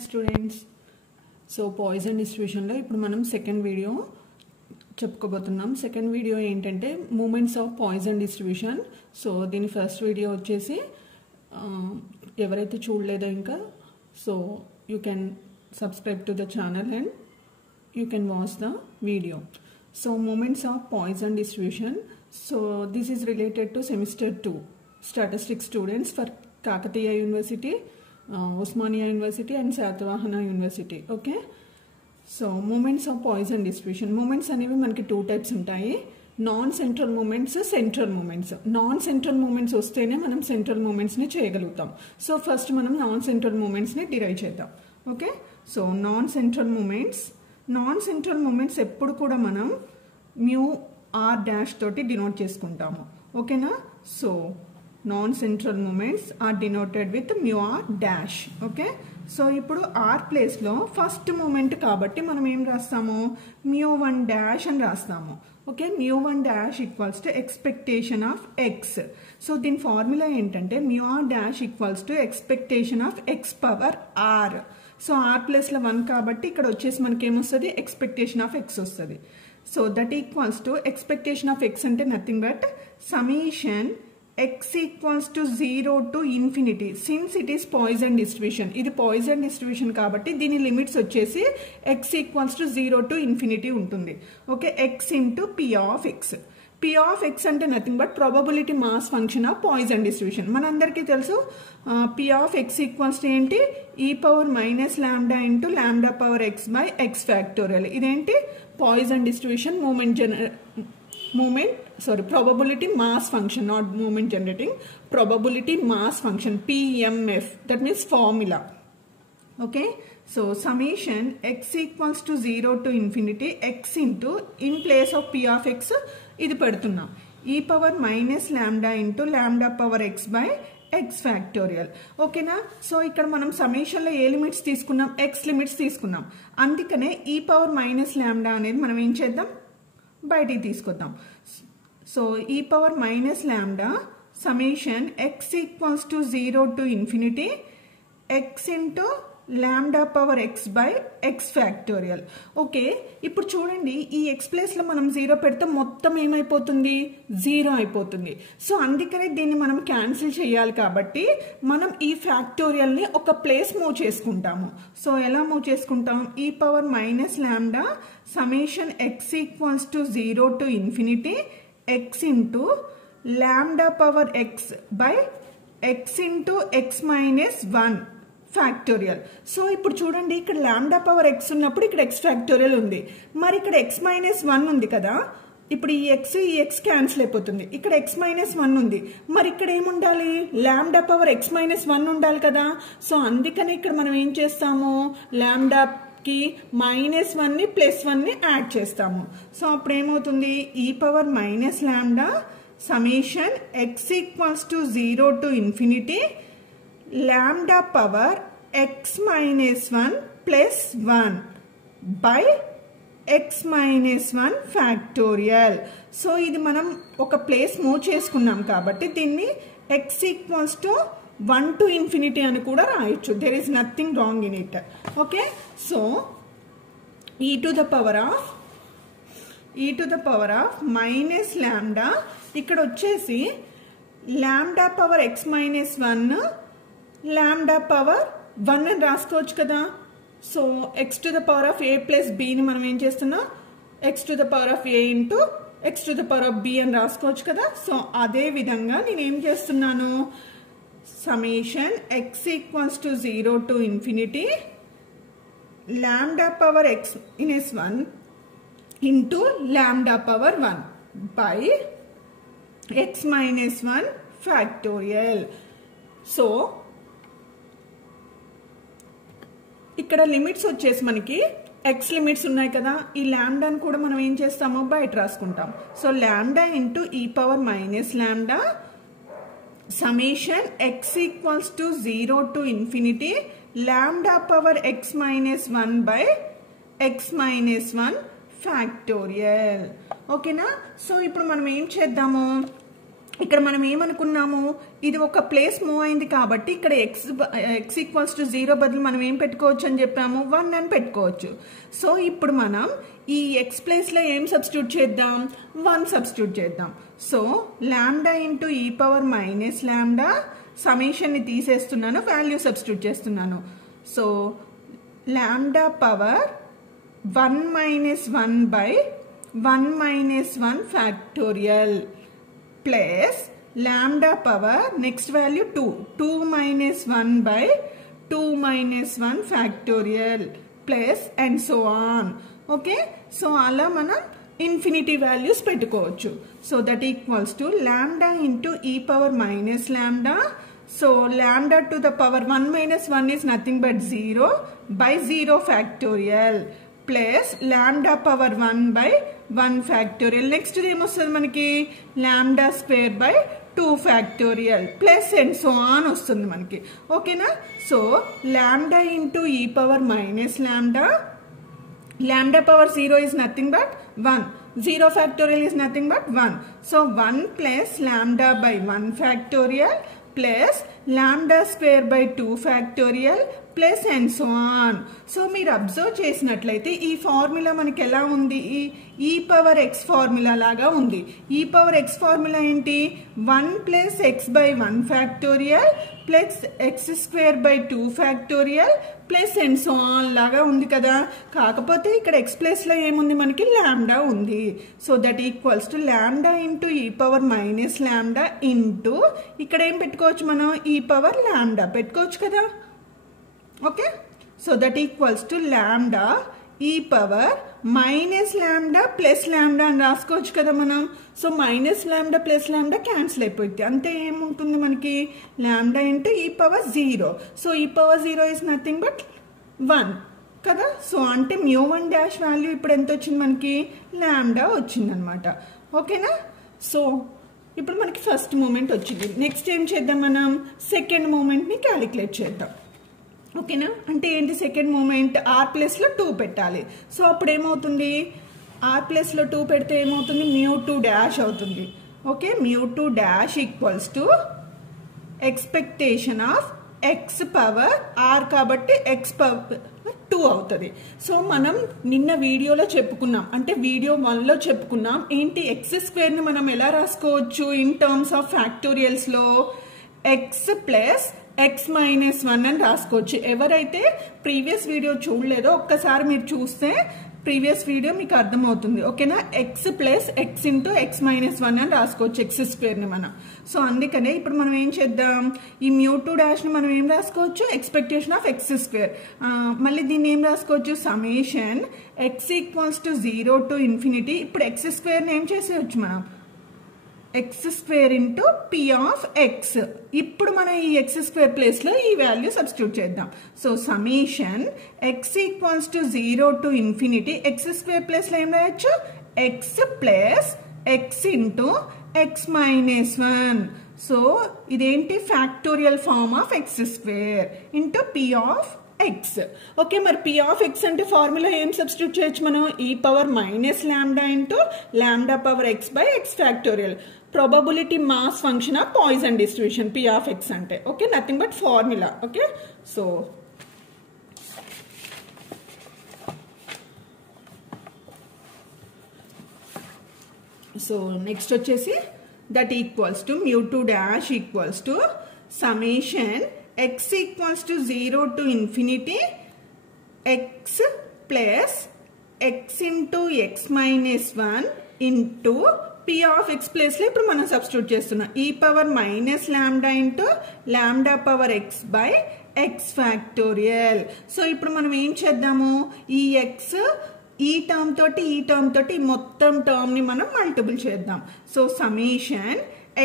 Students so poison డిస్ట్రిబ్యూషన్లో ఇప్పుడు మనం సెకండ్ వీడియో చెప్పుకోబోతున్నాం. సెకండ్ వీడియో ఏంటంటే moments of Poisson distribution. So దీని ఫస్ట్ వీడియో వచ్చేసి ఎవరైతే చూడలేదో ఇంకా so you can subscribe to the channel and you can watch the video. So moments of Poisson distribution. So this is related to semester 2 statistics students for Kakatiya university, Osmania University and Satavahana University. Okay, so moments of Poisson distribution. Moments అనేవి మనకి 2 types ఉంటాయి. Non central moments, central moments. Non central moments వస్తేనే మనం central మూమెంట్స్ని చేయగలుగుతాం. So first మనం non central మూమెంట్స్ని derive చేద్దాం. Okay, so non central moments ఎప్పుడు కూడా మనం మ్యూ ఆర్ డాష్ తోటి డినోట్ చేసుకుంటాము. ఓకేనా, సో non-central moments are denoted with mu r dash. Okay, so ఇప్పుడు ఆర్ ప్లేస్లో ఫస్ట్ మూమెంట్ కాబట్టి మనం ఏం రాస్తాము, mu1 dash అని రాస్తాము. ఓకే, mu1 dash equals to expectation of x. So దీని ఫార్ములా ఏంటంటే mu r dash equals to expectation of x power r. So r ప్లేస్లో 1 కాబట్టి ఇక్కడ వచ్చేసి మనకి ఏమొస్తుంది, ఎక్స్పెక్టేషన్ ఆఫ్ ఎక్స్ వస్తుంది. So that equals to expectation of x అంటే nothing but summation x equals to 0 to infinity. Since it is Poisson distribution, ఇది Poisson distribution కాబట్టి దీని లిమిట్స్ వచ్చేసి x equals to 0 to infinity ఉంటుంది. Okay, x into p of x. p of x అంటే nothing but probability mass function of Poisson distribution. మనందరికీ తెలుసు p of x equals to ఏంటి, e power minus lambda into lambda power x by x factorial. ఇదేంటి Poisson distribution probability mass function, not moment generating, probability mass function, PMF, that means formula. Okay, so summation x equals to 0 to infinity x into, in place of p of x ఇది పెడుతున్నాం, e power minus lambda into lambda power x by x factorial. ఓకేనా, so ఇక్కడ మనం సమ్మేషన్లో ఏ limits తీసుకున్నాం, x limits తీసుకున్నాం. అందుకనే e power minus lambda అనేది మనం ఏం చేద్దాం, బయటికి తీసుకొద్దాం. So e power minus lambda summation x equals to 0 to infinity x into lambda power x by x factorial. Okay, ఇప్పుడు చూడండి ఈ x ప్లేస్లో మనం 0 పెడితే మొత్తం ఏమైపోతుంది, 0 అయిపోతుంది. సో అందుకనే దీన్ని మనం క్యాన్సిల్ చేయాలి కాబట్టి మనం ఈ ఫ్యాక్టోరియల్ని ఒక ప్లేస్ మూవ్ చేసుకుంటాము. సో ఎలా మూవ్ చేసుకుంటాం, e power minus lambda summation x equals to 0 to infinity x into lambda power x by x into x minus 1 factorial. So ఇప్పుడు చూడండి ఇక్కడ లాంబ్డా పవర్ x ఉన్నప్పుడు ఇక్కడ x ఫ్యాక్టోరియల్ ఉంది, మరి ఇక్కడ x మైనస్ 1 ఉంది కదా, ఇప్పుడు ఈ x క్యాన్సిల్ అయిపోతుంది. ఇక్కడ x మైనస్ 1 ఉంది, మరి ఇక్కడ ఏముండాలి, లాంబ్డా పవర్ x మైనస్ 1 ఉండాలి కదా. సో అందుకని ఇక్కడ మనం ఏం చేస్తాము, లాంబ్డాకి మైనస్ 1ని ప్లస్ 1ని యాడ్ చేస్తాము. సో అప్పుడు ఏమవుతుంది, ఈ power minus lambda summation x equals to 0 to infinity lambda power x minus 1 plus 1 by x minus 1 factorial. So ఇది మనం ఒక ప్లేస్ మూవ్ చేసుకున్నాం కాబట్టి దీన్ని x equals to 1 to infinity అని కూడా రాయొచ్చు. There is nothing wrong in it. Okay, so e to the power of minus lambda, ఇక్కడ వచ్చేసి lambda power x minus 1 lambda power 1 అని రాసుకోవచ్చు కదా. So x to the power of a plus bని మనం ఏం చేస్తున్నాం, x to the power of a into x to the power of b అని రాసుకోవచ్చు కదా. సో అదే విధంగా నేను ఏం చేస్తున్నాను, summation x equals to 0 to infinity lambda power x minus 1 into lambda power 1 by x minus 1 factorial. So ఇక్కడ limits వచ్చేసి మనకి x లిమిట్స్ ఉన్నాయి కదా, ఈ లాంబ్డాని కూడా మనం ఏం చేస్తామో బయట రాసుకుంటాం. So lambda into e power minus lambda summation x equals to 0 to infinity lambda power x minus 1 by x minus 1 factorial. ఓకేనా, సో ఇప్పుడు మనం ఏం చేద్దాము, ఇక్కడ మనం ఏమనుకున్నాము, ఇది ఒక ప్లేస్ మూవ్ అయింది కాబట్టి ఇక్కడ x ఈక్వల్స్ టు 0 బదులు మనం ఏం పెట్టుకోవచ్చు అని చెప్పాము, 1 అని పెట్టుకోవచ్చు. సో ఇప్పుడు మనం ఈ x ప్లేస్లో ఏం సబ్స్టిట్యూట్ చేద్దాం, 1 సబ్స్టిట్యూట్ చేద్దాం. So lambda into e power minus lambda, సಮೇషన్ని తీసేస్తున్నాను, వాల్యూ సబ్స్టిట్యూట్ చేస్తున్నాను. So lambda power 1 minus 1 by 1 minus 1 factorial plus lambda power next value 2 minus 1 by 2 minus 1 factorial plus and so on. Okay, so ala mana infinity values pettukochu. So that equals to lambda into e power minus lambda. So lambda to the power 1 minus 1 is nothing but 0 by 0 factorial plus lambda power 1 by 1 factorial. Next ఏమొస్తుంది మనకి, lambda square by 2 factorial plus and so on వస్తుంది మనకి. ఓకేనా? So lambda into e power minus lambda, lambda power 0 is nothing but 1, 0 factorial is nothing but 1. So 1 plus lambda by 1 factorial plus lambda square by 2 factorial plus and so on. So మీరు observe చేసినట్లయితే ఈ formula మనకి ఎలా ఉంది, ఈ power X formula లాగా ఉంది. ఈ పవర్ ఎక్స్ ఫార్ములా ఏంటి, 1 plus x by 1 factorial plus x square by 2 factorial plus and so on లాగా ఉంది కదా. కాకపోతే ఇక్కడ ఎక్స్ ప్లస్ లో ఏముంది మనకి, లాంబ్డా ఉంది. So that equals to lambda into e power minus lambda into ఇక్కడ ఏం పెట్టుకోవచ్చు మనం, ఈ పవర్ లాంబ్డా పెట్టుకోవచ్చు కదా. Okay, so that equals to lambda e power minus lambda plus lambda అని రాసుకోవచ్చు కదా మనం. So minus lambda plus lambda cancel అయిపోయింది, అంతే ఏముంటుంది మనకి, lambda into e power 0. So e power 0 is nothing but 1 కదా. సో అంటే μ1 డాష్ వాల్యూ ఇప్పుడు ఎంత వచ్చింది మనకి, లాంబ్డా వచ్చింది అనమాట. ఓకేనా? సో ఇప్పుడు మనకి ఫస్ట్ మూమెంట్ వచ్చింది. నెక్స్ట్ ఏం చేద్దాం మనం, సెకండ్ మూమెంట్ని క్యాలిక్యులేట్ చేద్దాం. ఓకేనా? అంటే ఏంటి, సెకండ్ మూమెంట్ ఆర్ ప్లస్లో 2 పెట్టాలి. సో అప్పుడు ఏమవుతుంది, ఆర్ ప్లస్లో 2 పెడితే ఏమవుతుంది, μ2 డాష్ అవుతుంది. Okay, μ2 dash equals to expectation of x power r కాబట్టి ఎక్స్ పవర్ 2 అవుతుంది. సో మనం నిన్న వీడియోలో చెప్పుకున్నాం, అంటే వీడియో 1లో చెప్పుకున్నాం ఏంటి, ఎక్స్ స్క్వేర్ని మనం ఎలా రాసుకోవచ్చు ఇన్ టర్మ్స్ ఆఫ్ ఫ్యాక్టోరియల్స్లో, ఎక్స్ ప్లస్ ఎక్స్ మైనస్ 1 అని రాసుకోవచ్చు. ఎవరైతే ప్రీవియస్ వీడియో చూడలేదో ఒక్కసారి మీరు చూస్తే ప్రీవియస్ వీడియో మీకు అర్థమవుతుంది. ఓకేనా? X plus x into x minus 1 అని రాసుకోవచ్చు ఎక్స్ స్క్వేర్ని మనం. సో అందుకనే ఇప్పుడు మనం ఏం చేద్దాం, ఈ μ2 డాష్ని మనం ఏం రాసుకోవచ్చు, ఎక్స్పెక్టేషన్ ఆఫ్ ఎక్స్ స్క్వేర్. మళ్ళీ దీన్ని ఏం రాసుకోవచ్చు, summation x equals to 0 to infinity. ఇప్పుడు ఎక్స్ స్క్వేర్ని ఏం చేసేయచ్చు మనం, x square into p of x. ఇప్పుడు మనం ఈ ఎక్స్ స్క్వేర్ ప్లేస్లో ఈ వాల్యూ సబ్స్టిట్యూట్ చేద్దాం. So summation x equals to 0 to infinity, x square ప్లేస్లో ఏం రాయొచ్చు, x plus x into x minus 1. So ఇదేంటి, factorial form of x square into p of x. Okay, మరి పి ఆఫ్ ఎక్స్ అంటే formula ఏం substitute చేయొచ్చు మనం, e power minus lambda into lambda power x by x factorial, probability mass function of Poisson distribution P of x ante. Okay, nothing but formula. Okay, so next వచ్చేసి that equals to μ2 dash equals to summation x equals to 0 to infinity x plus x into x minus 1 into P of x place లో ఇప్పుడు మనం substitute చేస్తున్నాం, ఈ power minus lambda into lambda power x by x factorial. So ఇప్పుడు మనం ఏం చేద్దాము, ఈ x ఈ టర్మ్ తోటి మొత్తం టర్మ్ ని మనం మల్టిపుల్ చేద్దాం. So summation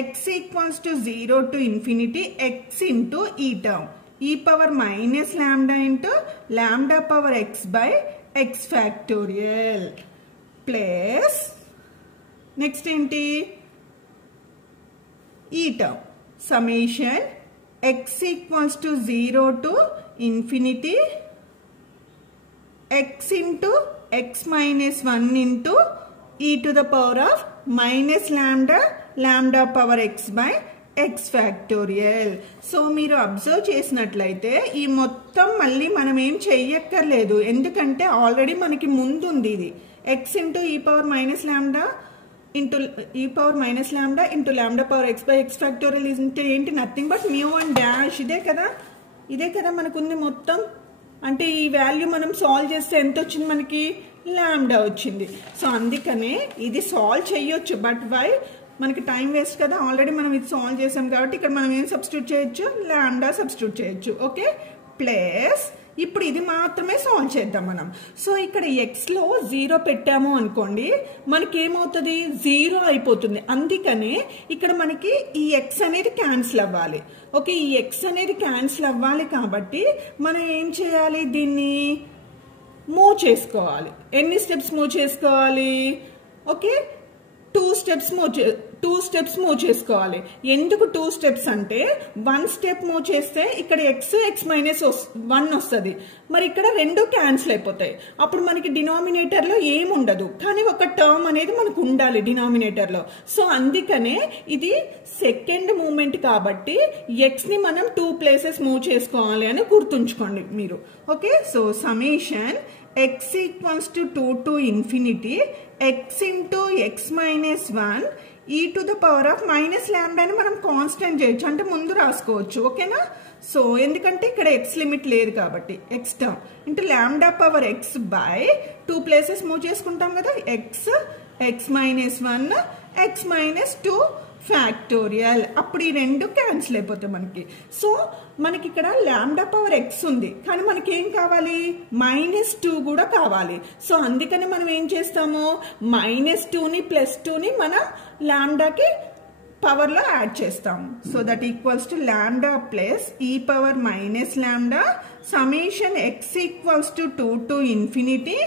x equals to 0 to infinity x into ఈ term, e power minus lambda into lambda power x by x factorial plus next ఏంటి, ఈ term summation x equals to 0 to infinity x into x minus 1 into e to the power of minus lambda lambda power x by x factorial. So మీరు observe చేసినట్లయితే ఈ మొత్తం మళ్ళీ మనం ఏం చెయ్యక్కర్లేదు, ఎందుకంటే ఆల్రెడీ మనకి ముందుంది ఇది X into e power minus lambda into e power minus lambda into lambda power x by x factorial అంటే ఏంటి, nothing but mu and dash. ఇదే కదా మనకుంది మొత్తం. అంటే ఈ వాల్యూ మనం సాల్వ్ చేస్తే ఎంత వచ్చింది మనకి, లాంబ్డా వచ్చింది. సో అందుకనే ఇది సాల్వ్ చేయొచ్చు, బట్ వై, మనకి టైం వేస్ట్ కదా, ఆల్రెడీ మనం ఇది సాల్వ్ చేసాం కాబట్టి ఇక్కడ మనం ఏం సబ్స్టిట్యూట్ చేయొచ్చు, లాంబ్డా సబ్స్టిట్యూట్ చేయొచ్చు. ఓకే, ప్లస్ ఇప్పుడు ఇది మాత్రమే సాల్వ్ చేద్దాం మనం. సో ఇక్కడ ఎక్స్లో 0 పెట్టాము అనుకోండి, మనకి ఏమవుతుంది, 0 అయిపోతుంది. అందుకనే ఇక్కడ మనకి ఈ ఎక్స్ అనేది క్యాన్సిల్ అవ్వాలి. ఓకే, ఈ ఎక్స్ అనేది క్యాన్సిల్ అవ్వాలి కాబట్టి మనం ఏం చేయాలి, దీన్ని మూవ్ చేసుకోవాలి. ఎన్ని స్టెప్స్ మూవ్ చేసుకోవాలి, ఓకే 2 స్టెప్స్ మూవ్ చేసుకోవాలి. ఎందుకు 2 స్టెప్స్ అంటే 1 స్టెప్ మూవ్ చేస్తే ఇక్కడ x మైనస్ 1 వస్తుంది, మరి ఇక్కడ 2 క్యాన్సిల్ అయిపోతాయి. అప్పుడు మనకి డినామినేటర్ లో ఏముండదు, కానీ ఒక టర్మ్ అనేది మనకు ఉండాలి డినామినేటర్ లో. సో అందుకనే ఇది సెకండ్ మూమెంట్ కాబట్టి x ని మనం 2 ప్లేసెస్ మూవ్ చేసుకోవాలి అని గుర్తుంచుకోండి మీరు. Okay, so summation x equals to 2 to infinity x into x minus 1 e to the power of minus lambda అని మనం కాన్స్టెంట్ చేయొచ్చు, అంటే ముందు రాసుకోవచ్చు. ఓకేనా, సో ఎందుకంటే ఇక్కడ x లిమిట్ లేదు కాబట్టి x term into lambda power x by 2 places move చేసుకుంటాం కదా, x minus 1 x minus 2 factorial. అప్పుడు ఈ 2 క్యాన్సిల్ అయిపోతాయి మనకి. సో మనకి ఇక్కడ లాంబ్డా పవర్ ఎక్స్ ఉంది, కానీ మనకి ఏం కావాలి, -2 కూడా కావాలి. సో అందుకని మనం ఏం చేస్తాము, -2ని +2ని మనం లాంబ్డాకి పవర్ లో యాడ్ చేస్తాము. So that equals to lambda plus e power minus lambda summation x equals to 2 to infinity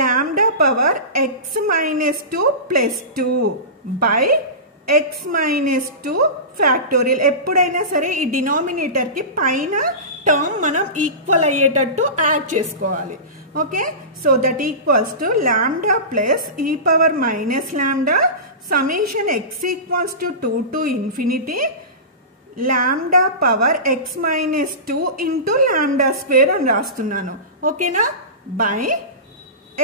lambda power x minus 2 +2 by x minus 2 factorial. ఎప్పుడైనా సరే ఈ డినామినేటర్ కి పైన టర్మ్ మనం ఈక్వల్ అయ్యేటట్టు యాడ్ చేసుకోవాలి. Okay, so that equals to lambda plus e power minus lambda summation x equals to 2 to infinity lambda power x minus 2 into lambda square అని రాస్తున్నాను. ఓకేనా, బై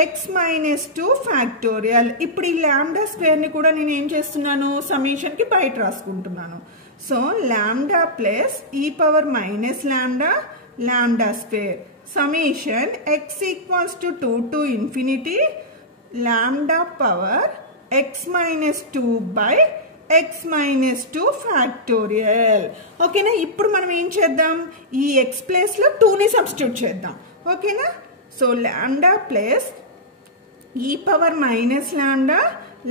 x మైనస్ 2 ఫ్యాక్టోరియల్. ఇప్పుడు ఈ lambda square ని కూడా నేను ఏం చేస్తున్నాను, సమ్మేషన్ కి బయట రాసుకుంటున్నాను. So lambda plus e power minus lambda lambda square summation x equals to 2 to infinity lambda power x minus 2 by x minus 2 factorial. ఓకేనా, ఇప్పుడు మనం ఏం చేద్దాం, ఈ x ప్లేస్ లో 2ని సబ్స్టిట్యూట్ చేద్దాం. ఓకేనా, so lambda plus e power minus lambda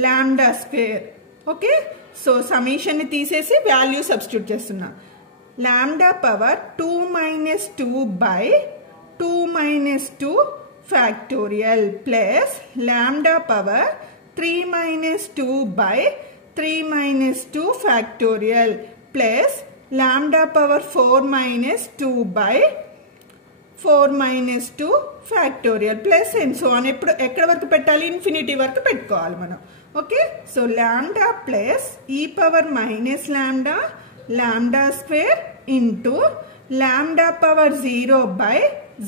lambda square. Okay, so summation ని తీసేసి వాల్యూ సబ్స్టిట్యూట్ చేస్తున్నా. Lambda power 2 minus 2 by 2 minus 2 factorial plus lambda power 3 minus 2 by 3 minus 2 factorial plus lambda power 4 minus 2 by 4 minus 2 factorial plus and so అని. ఎప్పుడు ఎక్కడ వరకు పెట్టాలి, infinity వరకు పెట్టుకోవాలి మనం. Okay, so lambda plus e power minus lambda lambda square into lambda power 0 by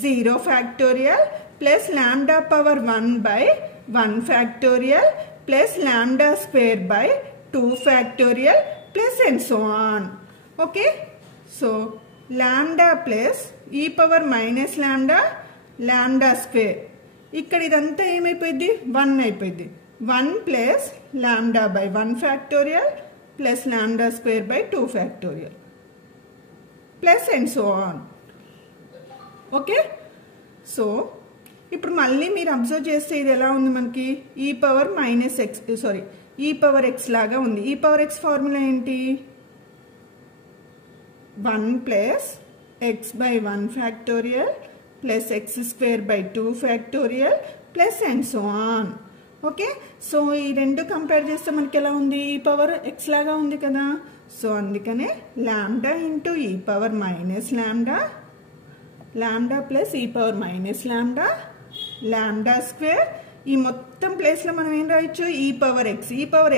0 factorial plus lambda power 1 by 1 factorial plus lambda square by 2 factorial plus and so on. Okay, so lambda plus e power minus lambda lambda square, ఇక్కడ ఇదంతా ఏమైపోయింది, 1 అయిపోయింది. 1 plus lambda by 1 factorial plus lambda square by 2 factorial plus and so on. Okay, so ఇప్పుడు మళ్ళీ మీరు observe చేస్తే ఇది ఎలా ఉంది, మనకి ఈ పవర్ మైనస్ ఎక్స్ ఈ పవర్ ఎక్స్ లాగా ఉంది. ఈ పవర్ ఎక్స్ ఫార్ములా ఏంటి, 1 plus x by 1 factorial plus x square by 2 factorial plus and so on. Okay, so ఈ రెండు కంపేర్ చేస్తే మనకి ఎలా ఉంది, ఈ పవర్ x లాగా ఉంది కదా. సో అందుకనే lambda into e power minus lambda lambda plus e power minus lambda lambda square ఈ మొత్తం ప్లేస్లో మనం ఏం రాయొచ్చు ఈ పవర్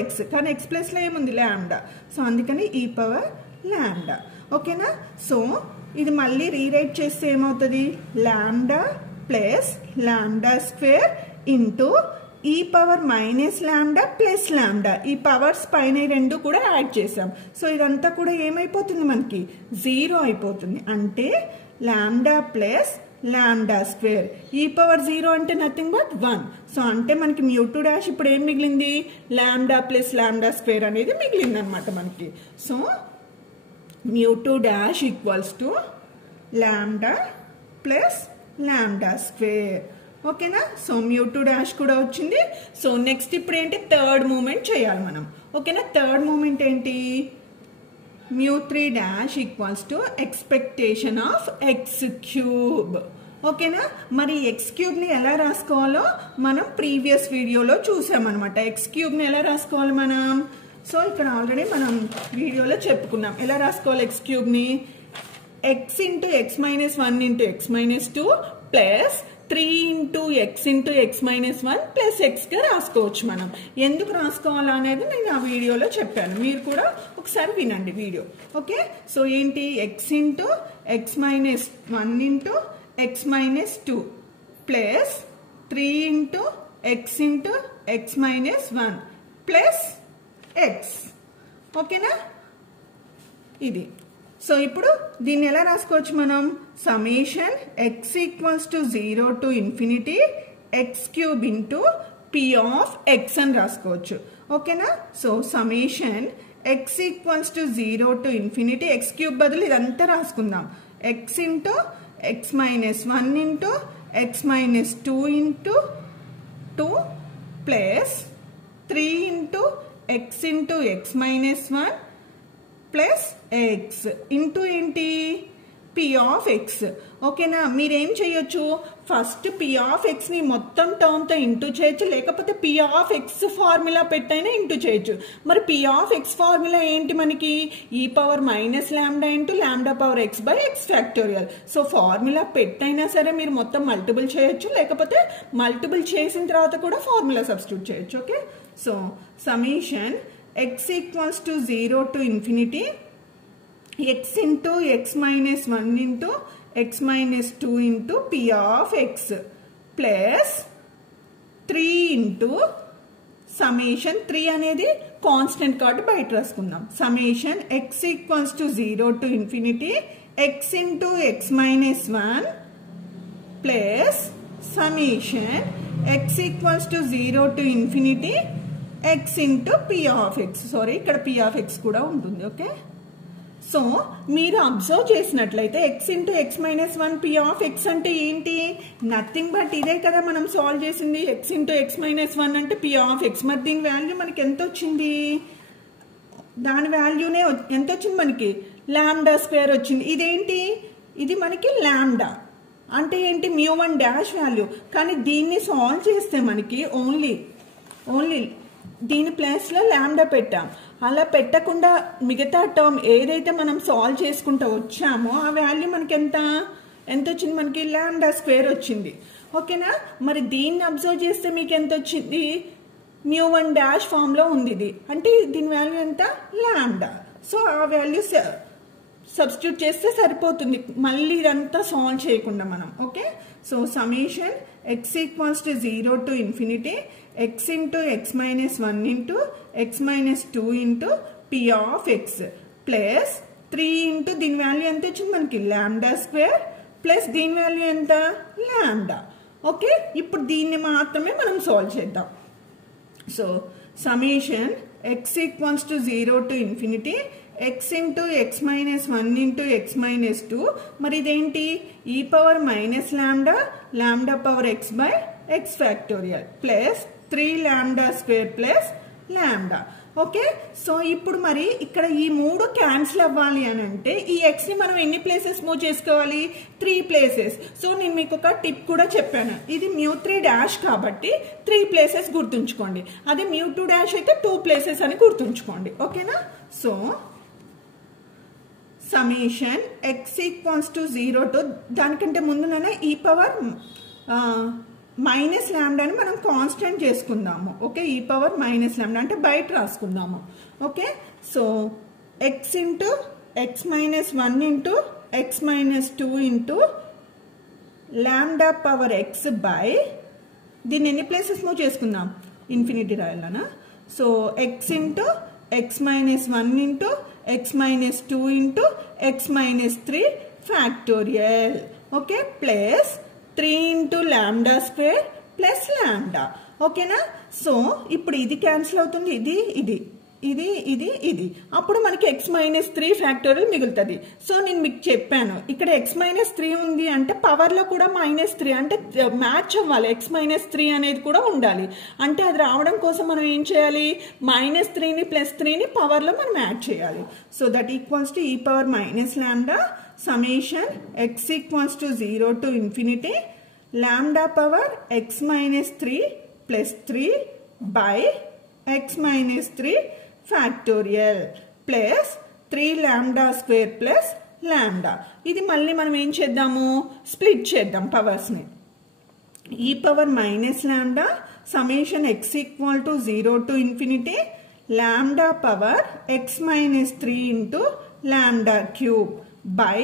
ఎక్స్ కానీ ఎక్స్ ప్లేస్లో ఏముంది లాంబ్డా సో అందుకని ఈ పవర్ లాంబ్డా ఓకేనా సో ఇది మళ్ళీ రీరైట్ చేస్తే ఏమవుతుంది lambda plus lambda square into e power minus lambda plus lambda ఈ పవర్స్ పైన రెండు కూడా యాడ్ చేసాం సో ఇదంతా కూడా ఏమైపోతుంది మనకి 0 అయిపోతుంది అంటే లాంబ్డా ప్లస్ లాంబ్డా స్క్వేర్ ఈ పవర్ 0 అంటే నథింగ్ బట్ 1 సో అంటే మనకి μ2 డాష్ ఇప్పుడు ఏం మిగిలింది లాంబ్డా ప్లస్ లాంబ్డా స్క్వేర్ అనేది మిగిలింది అనమాట మనకి so μ2 dash equals to lambda plus lambda square ఓకేనా సో μ2 డాష్ కూడా వచ్చింది సో నెక్స్ట్ ఇప్పుడు ఏంటి థర్డ్ మూమెంట్ చేయాలి మనం ఓకేనా థర్డ్ మూమెంట్ ఏంటి μ3 dash equals to expectation of x cube ఓకేనా మరి ఎక్స్ క్యూబ్ని ఎలా రాసుకోవాలో మనం ప్రీవియస్ వీడియోలో చూసామన్నమాట ఎక్స్ క్యూబ్ని ఎలా రాసుకోవాలి మనం సో ఇక్కడ ఆల్రెడీ మనం వీడియోలో చెప్పుకున్నాం ఎలా రాసుకోవాలి ఎక్స్ క్యూబ్ని x into x minus 1 into x minus 2 plus 3 into x minus 1 plus ఎక్స్గా రాసుకోవచ్చు మనం ఎందుకు రాసుకోవాలా అనేది నేను ఆ వీడియోలో చెప్పాను మీరు కూడా ఒకసారి వినండి వీడియో ఓకే సో ఏంటి x into x minus 1 into x minus 2 plus 3 into x minus 1 plus x ఓకేనా ఇది సో ఇప్పుడు దీన్ని ఎలా రాసుకోవచ్చు మనం summation x equals to 0 to infinity x cube into p of x అని రాసుకోవచ్చు ఓకేనా so summation x equals to 0 to infinity x cube బదులు ఇదంతా రాసుకుందాం x into x minus 1 into x minus 2 into 2 plus 3 into x minus 1 plus x into ఏంటి P of X ఓకేనా మీరేం చేయొచ్చు ఫస్ట్ పి ఆఫ్ ఎక్స్ని మొత్తం టర్మ్తో ఇంటూ చేయొచ్చు లేకపోతే పి ఆఫ్ ఎక్స్ ఫార్ములా పెట్టైనా ఇంటూ చేయొచ్చు మరి పి ఆఫ్ ఎక్స్ ఫార్ములా ఏంటి మనకి e power minus lambda into lambda power x by x factorial so formula పెట్టైనా సరే మీరు మొత్తం మల్టిపుల్ చేయొచ్చు లేకపోతే మల్టిపుల్ చేసిన తర్వాత కూడా ఫార్ములా సబ్స్టిట్యూట్ చేయొచ్చు okay so summation x equals to 0 to infinity x into x minus 1 into x minus 2 into p of x plus 3 into summation 3 అనేది కాన్స్టెంట్ కాబట్టి బయట రాసుకుందాం summation x equals to 0 to infinity x into x minus 1 plus summation x equals to 0 to infinity x into p of x sorry ఇక్కడ p of x కూడా ఉంటుంది okay so మీరు observe చేసినట్లయితే x into x minus 1 p of x అంటే ఏంటి nothing but ఇదే కదా మనం సాల్వ్ చేసింది x into x minus 1 అంటే p of x మరి దీని వాల్యూ మనకి ఎంత వచ్చింది దాని వాల్యూనే ఎంత వచ్చింది మనకి లాంబ్డా స్క్వేర్ వచ్చింది ఇదేంటి ఇది మనకి లాంబ్డా అంటే ఏంటి μ1 డాష్ వాల్యూ కానీ దీన్ని సాల్వ్ చేస్తే మనకి ఓన్లీ దీని ప్లేస్లో లాంబ్డా పెట్టాం అలా పెట్టకుండా మిగతా టర్మ్ ఏదైతే మనం సాల్వ్ చేసుకుంటూ వచ్చామో ఆ వాల్యూ మనకి ఎంత వచ్చింది మనకి లాంబ్డా స్క్వేర్ వచ్చింది ఓకేనా మరి దీన్ని అబ్జర్వ్ చేస్తే మీకు ఎంత వచ్చింది μ1 డాష్ ఫామ్లో ఉంది ఇది అంటే దీని వాల్యూ ఎంత లాంబ్డా సో ఆ వాల్యూ సబ్స్టిట్యూట్ చేస్తే సరిపోతుంది మళ్ళీ ఇదంతా సాల్వ్ చేయకుండా మనం okay so summation x equals to 0 to infinity x into x minus 1 into x minus 2 into p of x plus 3 into దీని వాల్యూ ఎంత వచ్చింది మనకి లాంబ్డా స్క్వేర్ ప్లస్ దీని వాల్యూ ఎంత లాంబ్డా ఓకే ఇప్పుడు దీన్ని మాత్రమే మనం సాల్వ్ చేద్దాం so summation x equals to 0 to infinity x into x minus 1 into x minus 2 మరి ఇదేంటి e power minus lambda power x by x factorial plus 3 lambda square plus lambda okay so ఇప్పుడు మరి ఇక్కడ ఈ మూడు cancel అవ్వాలి అని అంటే ఈ ఎక్స్ని మనం ఎన్ని ప్లేసెస్ మూవ్ చేసుకోవాలి 3 ప్లేసెస్ సో నేను మీకు ఒక టిప్ కూడా చెప్పాను ఇది μ3 డాష్ కాబట్టి 3 ప్లేసెస్ గుర్తుంచుకోండి అదే μ2 డాష్ అయితే 2 ప్లేసెస్ అని గుర్తుంచుకోండి ఓకేనా so summation x equals to 0 to దానికంటే ముందుననే ఈ పవర్ మైనస్ లాంబ్డాని మనం కాన్స్టెంట్ చేసుకుందాము. Okay, e power minus lambda అంటే బయట రాసుకుందాము. Okay, so x into x minus 1 into x minus 2 into lambda power x by, దీన్ని ఎన్ని ప్లేసెస్ మూవ్ చేసుకుందాం, ఇన్ఫినిటీ రాయాలనా. So x into x minus 1 into x minus 2 into x minus 3 factorial. Okay, plus 3 into lambda square plus lambda. ఓకేనా, so ఇప్పుడు ఇది cancel అవుతుంది, ఇది ఇది ఇది ఇది ఇది, అప్పుడు మనకి ఎక్స్ మైనస్ 3 ఫ్యాక్టోరియల్ మిగులుతుంది. సో నేను మీకు చెప్పాను ఇక్కడ ఎక్స్ మైనస్ 3 ఉంది అంటే పవర్లో కూడా -3 అంటే మ్యాచ్ అవ్వాలి, ఎక్స్ మైనస్ 3 అనేది కూడా ఉండాలి. అంటే అది రావడం కోసం మనం ఏం చేయాలి, -3ని +3ని పవర్లో మనం యాడ్ చేయాలి. సో దట్ ఈక్వల్స్ టు ఈ power minus lambda summation x equals to 0 to infinity lambda power X minus 3 plus 3 by X minus 3 factorial plus 3 lambda square plus lambda. ఇది మళ్ళీ మనం ఏం చేద్దాము, స్ప్లిట్ చేద్దాం పవర్స్ని. ఈ power minus lambda summation X equal to 0 to infinity lambda power X minus 3 into lambda cube by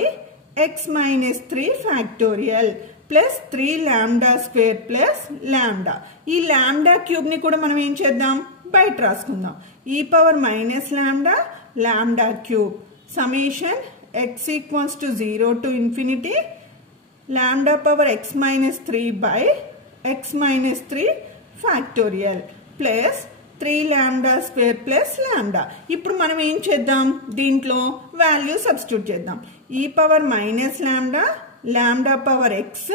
X minus 3 factorial plus 3 lambda square plus lambda. ఈ lambda cube ని కూడా మనం ఏం చేద్దాం, బయట రాసుకుందాం. ఈ power minus lambda lambda cube summation x equals to 0 to infinity lambda power X minus 3 by X minus 3 factorial plus 3 lambda square plus lambda. ఇప్పుడు మనం ఏం చేద్దాం, దీంట్లో వాల్యూ సబ్స్టిట్యూట్ చేద్దాం. ఈ power minus lambda lambda power X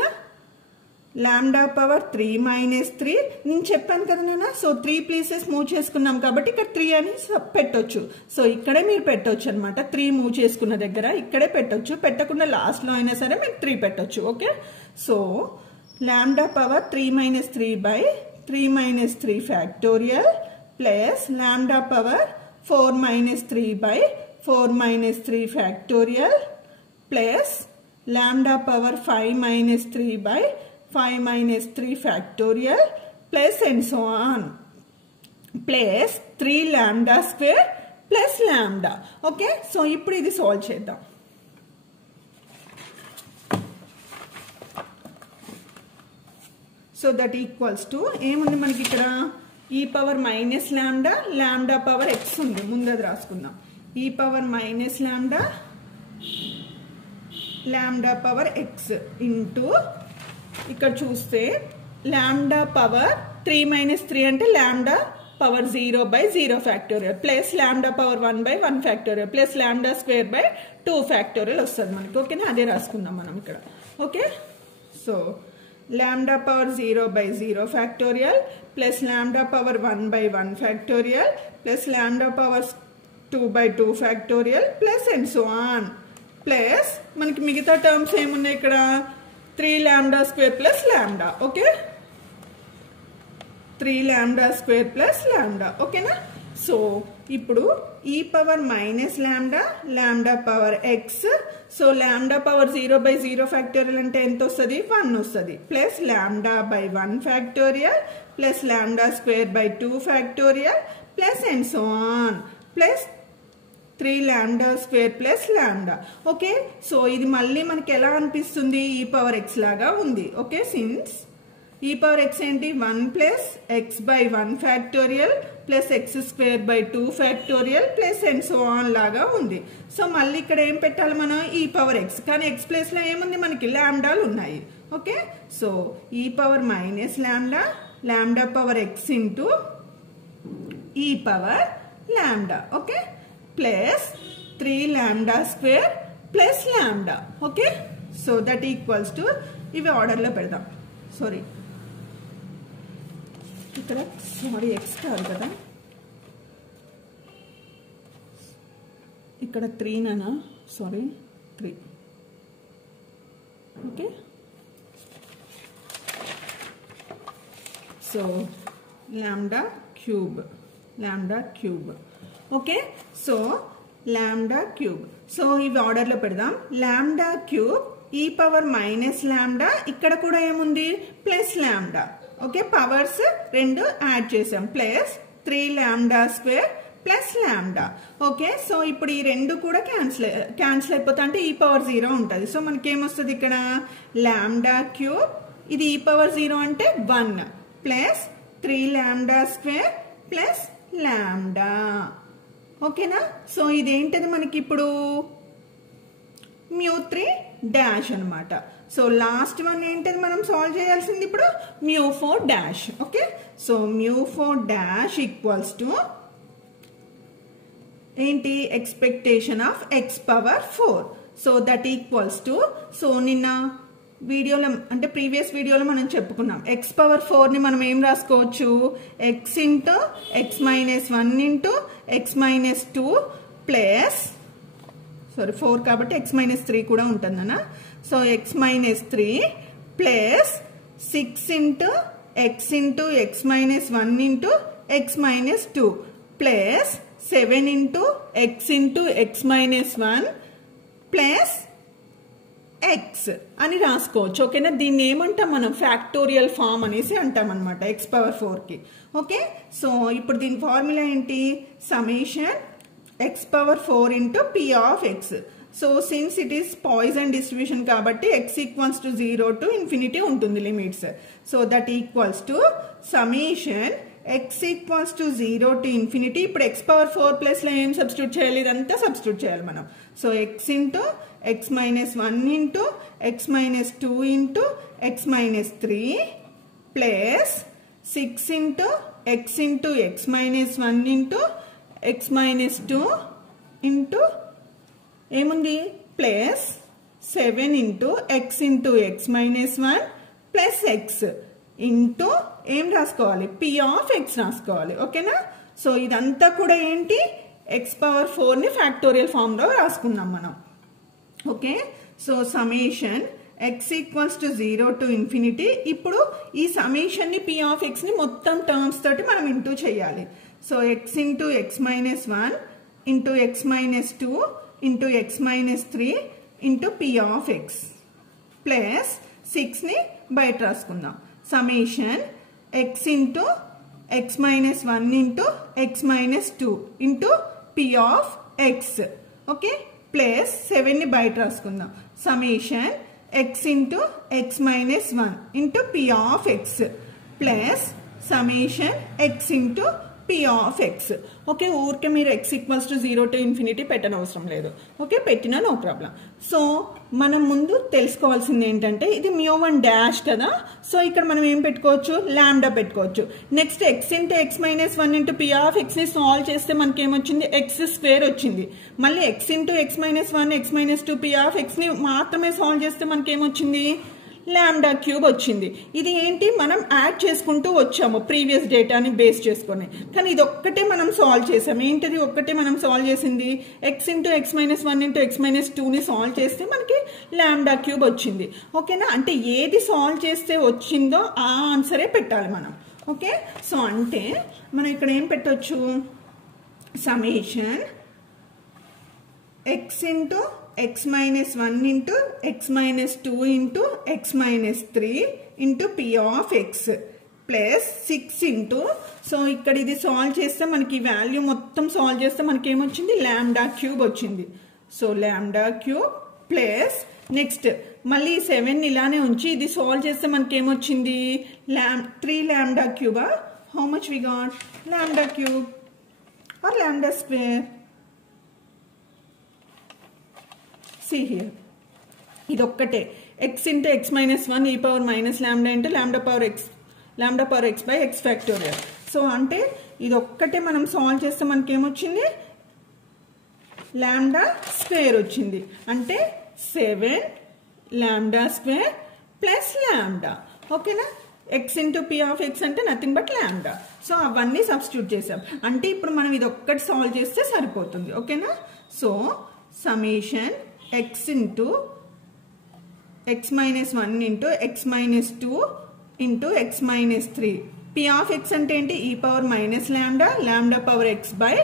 lambda power 3 minus 3, నేను చెప్పాను కదా నాన్న. సో 3 ప్లేసెస్ మూవ్ చేసుకున్నాం కాబట్టి ఇక్కడ 3 అని పెట్టొచ్చు. సో ఇక్కడే మీరు పెట్టొచ్చు అనమాట, 3 మూవ్ చేసుకున్న దగ్గర ఇక్కడే పెట్టొచ్చు, పెట్టకుండా లాస్ట్లో అయినా సరే మీరు 3 పెట్టొచ్చు. Okay, so lambda power 3 minus 3 by 3 minus 3 factorial plus lambda power 4 minus 3 by 4 minus 3 factorial plus lambda power 5 minus 3 by 5 minus 3 factorial plus and so on plus 3 lambda square plus lambda. Okay, so ఇప్పుడు ఇది solve చేద్దాం. So that equals to ఏముంది మనకి ఇక్కడ, ఈ power minus lambda lambda power X ఉంది, ముందు అది రాసుకుందాం. ఈ power minus lambda lambda power x into ఇక్కడ చూస్తే లాంబ్డా పవర్ 3 మైనస్ 3 అంటే lambda power 0 by 0 factorial plus lambda power 1 by 1 factorial plus lambda square by 2 factorial వస్తుంది మనకి. ఓకేనా, అదే రాసుకుందాం మనం ఇక్కడ. Okay, so lambda power 0 by 0 factorial plus lambda power 1 by 1 factorial plus lambda power 2 by 2 factorial plus and so on plus మనకి మిగతా terms ఏమున్నాయి ఇక్కడ, 3 lambda square plus lambda. Okay, 3 lambda square plus lambda. ఓకేనా, so ఇప్పుడు ఈ power minus lambda lambda power X, so lambda power 0 by 0 factorial అంటే ఎంత వస్తుంది, 1 వస్తుంది plus lambda by 1 factorial plus lambda square by 2 factorial plus and so on plus 3 lambda square plus lambda. Okay, so ఇది మళ్ళీ మనకి ఎలా అనిపిస్తుంది, ఈ పవర్ ఎక్స్ లాగా ఉంది. Okay, since e power x ఏంటి, 1 plus x by 1 factorial plus x square by 2 factorial plus and so on లాగా ఉంది. సో మళ్ళీ ఇక్కడ ఏం పెట్టాలి మనం, ఈ పవర్ ఎక్స్, కానీ ఎక్స్ ప్లేస్ లో ఏముంది మనకి లాంబ్డాలు ఉన్నాయి. Okay, so e power minus lambda lambda power x into e power lambda. Okay, plus 3 lambda square plus lambda. Okay, so that equals to, ఇవి ఆర్డర్లో పెడదాం. సారీ ఇక్కడ ఎక్స్ కాదు కదా, ఇక్కడ 3 నానా, sorry 3. Okay, so lambda cube okay, so lambda cube, so ఇవి ఆర్డర్లో పెడదాం. లాంబ్డా క్యూబ్ ఈ పవర్ మైనస్ లాంబ్డా, ఇక్కడ కూడా ఏముంది ప్లస్ లాంబ్డా. ఓకే, పవర్స్ రెండు యాడ్ చేసాం, plus 3 lambda square plus lambda. Okay, so ఇప్పుడు ఈ రెండు కూడా క్యాన్సిల్ అయిపోతా, అంటే ఈ పవర్ 0 ఉంటుంది. సో మనకి ఏమొస్తుంది ఇక్కడ లాంబ్డా క్యూబ్, ఇది ఈ పవర్ 0 అంటే 1 plus 3 lambda square plus lambda. ఓకేనా, సో ఇదేంటిది మనకి ఇప్పుడు μ3 డాష్ అనమాట. సో లాస్ట్ వన్ ఏంటిది మనం సాల్వ్ చేయాల్సింది ఇప్పుడు μ4 dash. Okay, so μ4 dash equals to ఏంటి expectation of x power 4. So that equals to, so నిన్న వీడియోలో అంటే ప్రీవియస్ వీడియోలో మనం చెప్పుకున్నాం x పవర్ 4 ని మనం ఏం రాసుకోవచ్చు, x into x minus 1 into x minus 2 plus 4 కాబట్టి x మైనస్ 3 కూడా ఉంటుందనా. So x minus 3 plus 6 into x minus 1 into x minus 2 plus 7 into x minus 1 plus x అని రాసుకోవచ్చు. ఓకేనా, దీన్ని ఏమంటాం మనం ఫ్యాక్టోరియల్ ఫార్మ్ అనేసి అంటాం అనమాట x పవర్ 4 కి. ఓకే, సో ఇప్పుడు దీని ఫార్ములా ఏంటి, summation x power 4 into p of x. So since it is Poisson distribution కాబట్టి x equals to 0 to infinity ఉంటుంది limits. So that equals to summation x equals to 0 to infinity. ఇప్పుడు x power 4 plus లో ఏం substitute చేయాలి, ఇదంతా substitute చేయాలి మనం. So x into x minus 1 into x minus 2 into x minus 3 plus 6 into x minus 1 into x minus 2 into ఏముంది plus 7 into x minus 1 plus x into ఏం రాసుకోవాలి, p of x రాసుకోవాలి. ఓకేనా, so ఇదంతా కూడా ఏంటి x పవర్ 4 ని factorial form లో రాసుకున్నాం మనం. Okay, so summation x equals to 0 to infinity. ఇప్పుడు ఈ సమ్మేషన్ ని p ఆఫ్ x ని మొత్తం టర్మ్స్ తోటి మనం ఇంటూ చేయాలి. So x into x minus 1 into x minus 2 into x minus 3 into p of x plus 6 ని బయట రాసుకుందాం. Summation x into x minus 1 into x minus 2 into p of x. Okay, plus 7 ని బయట రాసుకుందాం. Summation x into x minus 1 into p of x plus summation x into p of x. Okay, ఊరికే మీరు x equals to 0 to infinity పెట్టనవసరం లేదు. Okay, పెట్టినా no problem. So మనం ముందు తెలుసుకోవాల్సింది ఏంటంటే ఇది μ1 డాష్ కదా. సో ఇక్కడ మనం ఏం పెట్టుకోవచ్చు, లాంబ్డా పెట్టుకోవచ్చు. Next x into x minus 1 into p of x ని సాల్వ్ చేస్తే మనకి ఏమొచ్చింది, x స్క్వేర్ వచ్చింది. మళ్ళీ x into x minus 1 x minus 2 p of x ని మాత్రమే సాల్వ్ చేస్తే మనకి ఏమొచ్చింది, లాంబ్డా క్యూబ్ వచ్చింది. ఇది ఏంటి మనం యాడ్ చేసుకుంటూ వచ్చాము ప్రీవియస్ డేటాని బేస్ చేసుకొని, కానీ ఇది ఒక్కటే మనం సాల్వ్ చేసాము. ఏంటిది ఒక్కటే మనం సాల్వ్ చేసింది, x into x minus 1 into x minus 2 ని సాల్వ్ చేస్తే మనకి లాంబ్డా క్యూబ్ వచ్చింది. ఓకేనా, అంటే ఏది సాల్వ్ చేస్తే వచ్చిందో ఆ ఆన్సరే పెట్టాలి మనం. ఓకే, సో అంటే మనం ఇక్కడ ఏం పెట్టొచ్చు, summation x into x minus 1 into x minus 2 into x minus 3 into p of x plus 6 into, so ఇక్కడ ఇది సాల్వ్ చేస్తే మనకి వాల్యూ మొత్తం సాల్వ్ చేస్తే మనకి ఏమొచ్చింది, లాంబ్డా క్యూబ్ వచ్చింది. So lambda cube plus next మళ్ళీ 7 ఇలానే ఉంచి ఇది సాల్వ్ చేస్తే మనకి ఏమొచ్చింది, 3 లాంబ్డా క్యూబా. How much we got, lambda cube or lambda square. See here, ఇది ఒక్కటే x into x minus 1 e power minus lambda into lambda power x by x factorial. So అంటే ఇది ఒక్కటే మనం సాల్వ్ చేస్తే మనకి ఏమొచ్చింది, లాంబ్డా స్క్వేర్ వచ్చింది. అంటే 7 లాంబ్డా స్క్వేర్ ప్లస్ లాంబ్డా. ఓకేనా, x into p of x అంటే నథింగ్ బట్ లాంబ్డా. సో అవన్నీ సబ్స్టిట్యూట్ చేసాం. అంటే ఇప్పుడు మనం ఇది ఒక్కటి సాల్వ్ చేస్తే సరిపోతుంది. ఓకేనా, so summation x into x minus 1 into x minus 2 into x minus 3 p of x అంటే ఏంటి, e power minus lambda lambda power x by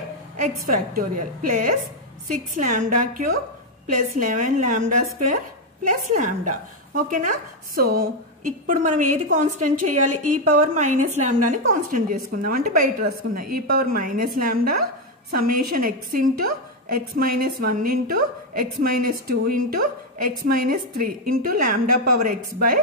x factorial plus 6 lambda cube plus 11 lambda square plus lambda. ఓకేనా? So ఇప్పుడు మనం ఏది constant చేయాలి? E power minus లాంబ్డాని constant చేసుకుందాం, అంటే బయట రాసుకుందాం. ఈ power minus lambda summation X into x minus 1 into x minus 2 into x minus 3 into lambda power x by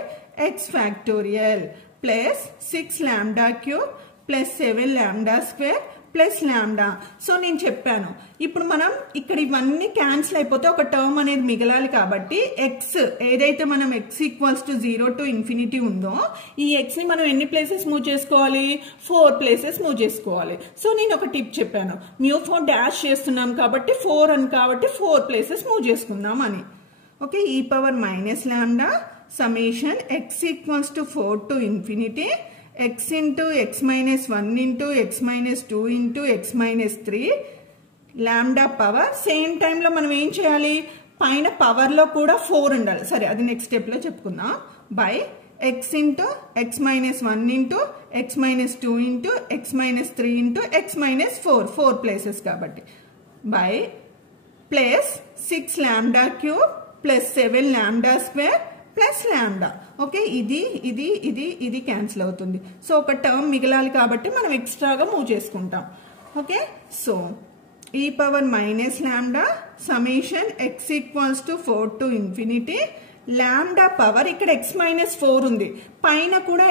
x factorial plus 6 lambda cube plus 7 lambda square plus lambda. So నేను చెప్పాను, ఇప్పుడు మనం ఇక్కడ ఇవన్నీ క్యాన్సిల్ అయిపోతే ఒక term అనేది మిగలాలి. కాబట్టి ఎక్స్ ఏదైతే మనం x equals to 0 to infinity ఉందో ఈ x ని మనం ఎన్ని ప్లేసెస్ మూవ్ చేసుకోవాలి? 4 ప్లేసెస్ మూవ్ చేసుకోవాలి. సో నేను ఒక టిప్ చెప్పాను, μ4 డాష్ చేస్తున్నాం కాబట్టి 4 అని, కాబట్టి 4 ప్లేసెస్ మూవ్ చేసుకుందాం అని. Okay, e power minus lambda summation x equals to 4 to infinity x into x minus 1 into x minus 2 into x minus 3 lambda power. Same టైంలో మనం ఏం చేయాలి? పైన పవర్లో కూడా 4 ఉండాలి. సరే, అది నెక్స్ట్ స్టెప్లో చెప్పుకుందాం. By x into x minus 1 into x minus 2 into x minus 3 into x minus 4 places కాబట్టి by plus 6 lambda cube plus 7 lambda square plus lambda. Okay, ఇది క్యాన్సిల్ అవుతుంది. సో ఒక టర్మ్ మిగలాలి కాబట్టి మనం ఎక్స్ట్రాగా మూవ్ చేసుకుంటాం. Okay, so e power minus lambda summation x equals to 4 to infinity lambda power. ఇక్కడ X minus 4 ఉంది, పైన కూడా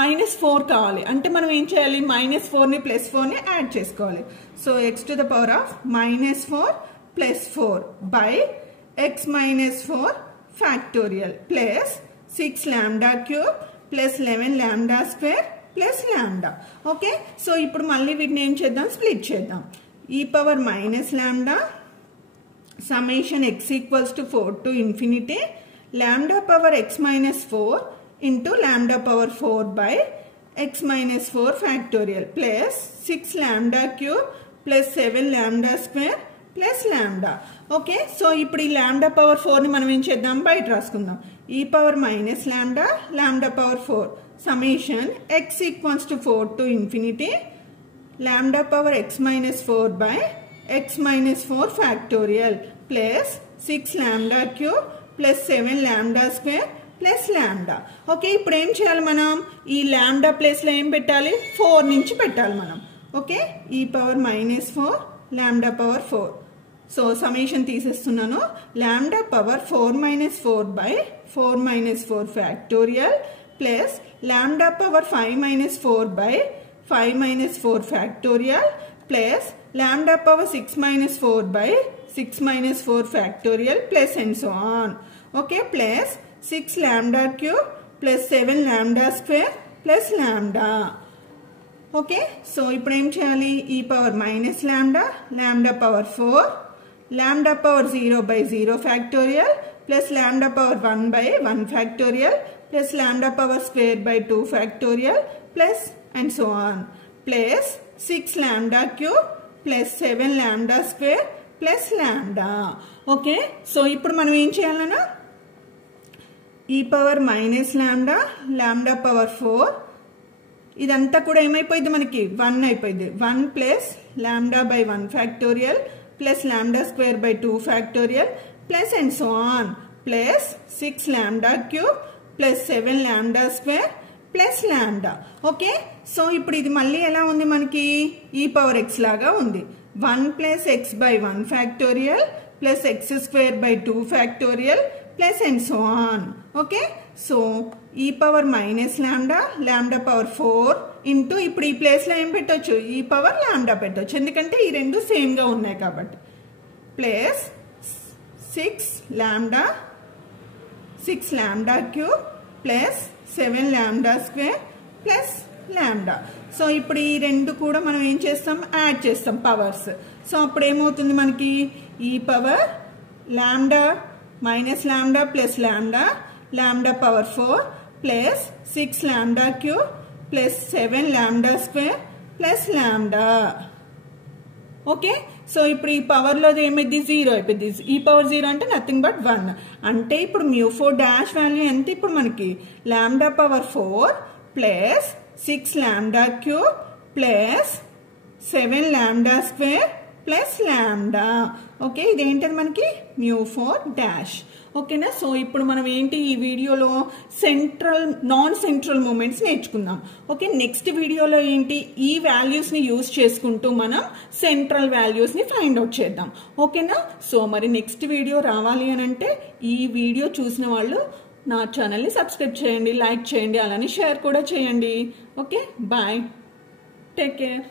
-4 కావాలి. అంటే మనం ఏం చేయాలి? -4ని +4ని యాడ్ చేసుకోవాలి. So X to the power of -4 + 4 by x minus 4 factorial plus 6 lambda cube plus 11 lambda square plus lambda. Okay, so ఇప్పుడు మళ్ళీ వీటిని ఏం చేద్దాం? స్ప్లిట్ చేద్దాం. e power minus lambda summation x equals to 4 to infinity lambda power x minus 4 into lambda power 4 by x minus 4 factorial plus 6 lambda cube plus 7 lambda square plus lambda. Okay, so ఇప్పుడు ఈ lambda power 4ని మనం ఏం చేద్దాం? బయట రాసుకుందాం. ఈ power minus lambda lambda power 4 summation x equals to 4 to infinity lambda power X minus 4 by X minus 4 factorial plus 6 lambda cube plus 7 lambda square plus lambda. Okay, ఇప్పుడు ఏం చేయాలి? మనం ఈ లాంబ్డా ప్లేస్లో ఏం పెట్టాలి? 4 నుంచి పెట్టాలి మనం. Okay, e power minus 4 lambda power 4. So summation తీసేస్తున్నాను. Lambda power 4 minus 4 by 4 minus 4 factorial plus lambda power 5 minus 4 by 5 minus 4 factorial plus lambda power 6 minus 4 by 6 minus 4 factorial plus and so on. Okay, plus 6 lambda cube plus 7 lambda square plus lambda. Okay, so ఇప్పుడు ఏం చేయాలి? E power minus lambda lambda power 4 lambda power 0 by 0 factorial plus lambda power 1 by 1 factorial plus lambda power square by 2 factorial plus and so on plus 6 lambda cube plus 7 lambda square plus lambda. Okay, so ఇప్పుడు మనం ఏం చేయాలన్నా? ఈ power minus lambda lambda power 4 ఇదంతా కూడా ఏమైపోయింది? మనకి 1 అయిపోయింది. 1 plus lambda by 1 factorial plus lambda square by 2 factorial plus and so on plus 6 lambda cube plus 7 lambda square plus lambda. Okay, so ఇప్పుడు ఇది మళ్ళీ ఎలా ఉంది? మనకి ఈ పవర్ ఎక్స్ లాగా ఉంది. 1 plus x by 1 factorial plus x square by 2 factorial plus and so on. Okay, so e power minus lambda lambda power 4 into ఇప్పుడు ఈ ప్లేస్లో ఏం పెట్టవచ్చు? ఈ పవర్ లాంబ్డా పెట్టవచ్చు, ఎందుకంటే ఈ రెండు సేమ్గా ఉన్నాయి కాబట్టి. Plus 6 lambda cube plus 7 lambda square plus lambda. So ఇప్పుడు ఈ రెండు కూడా మనం ఏం చేస్తాం? యాడ్ చేస్తాం పవర్స్. సో అప్పుడు ఏమవుతుంది మనకి? E power lambda minus lambda plus lambda lambda power 4 plus 6 lambda cube plus 7 lambda square plus lambda. Okay, so ఇప్పుడు ఈ పవర్లో ఏమైంది? 0 అయిపోయింది. ఈ పవర్ 0 అంటే నథింగ్ బట్ 1. అంటే ఇప్పుడు μ4 డాష్ వాల్యూ ఎంత? ఇప్పుడు మనకి lambda power 4 plus 6 lambda cube plus 7 lambda square plus lambda. Okay, ఇదేంటది మనకి? μ4 డాష్. ఓకేనా. సో ఇప్పుడు మనం ఏంటి ఈ వీడియోలో నాన్ సెంట్రల్ మూమెంట్స్ నేర్చుకుందాం. ఓకే, నెక్స్ట్ వీడియోలో ఏంటి ఈ వాల్యూస్ ని యూజ్ చేసుకుంటూ మనం సెంట్రల్ వాల్యూస్ ని ఫైండ్ అవుట్ చేద్దాం. ఓకేనా. సో మరి నెక్స్ట్ వీడియో రావాలి అని అంటే ఈ వీడియో చూసిన వాళ్ళు నా ఛానల్ని సబ్స్క్రైబ్ చేయండి, లైక్ చేయండి, అలానే షేర్ కూడా చేయండి. Okay, bye, take care.